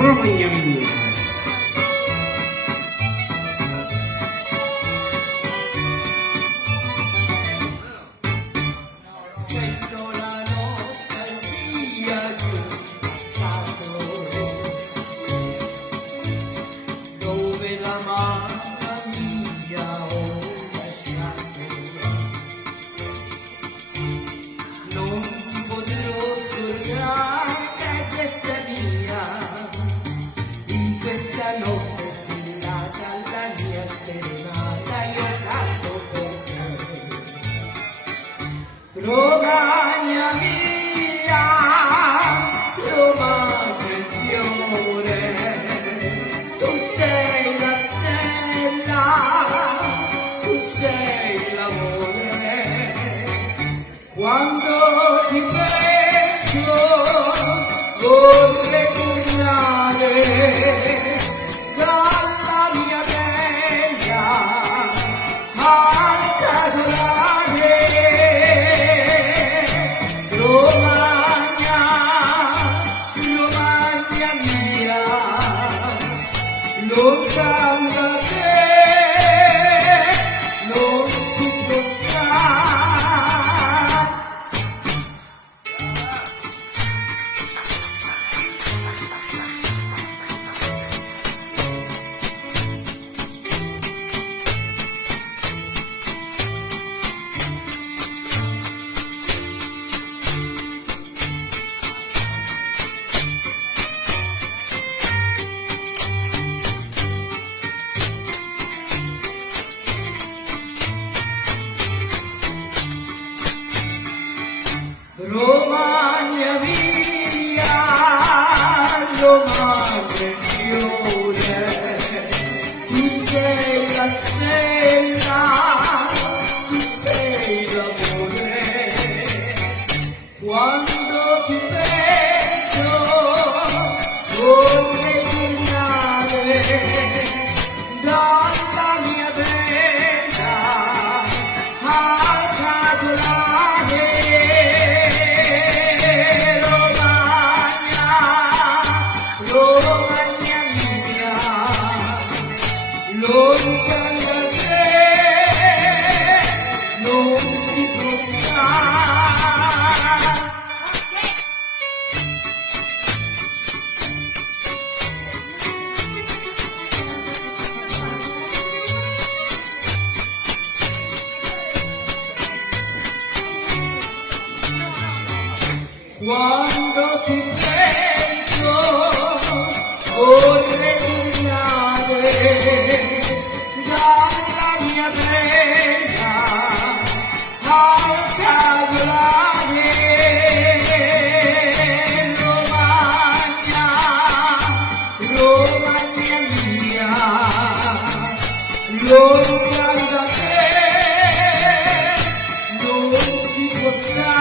Romagna mia. Sento la nostalgia di un passato dove la mamma mia ho lasciato. Non ti potrò scordare, casetta mia, in questa notte stellata la mia serenata io canto per te. Romagna mia, Romagna il fiore, tu sei la stella, tu sei l'amore. Quando ti penso vorrei tornare dalla mia bella alta solare. Romagna, Romagna mia, lontano da te non si può stare. Romagna mia, Romagna il fiore, tu sei la stella, tu sei l'amore. Quando ti penso vorrei tornare dalla mia bella alta solare. Romagna mia, lontano da te non si può stare. Quando ti penso vorrei tornare dalla mia bella alta solare. Romagna, Romagna mia, lontano da te non si può stare.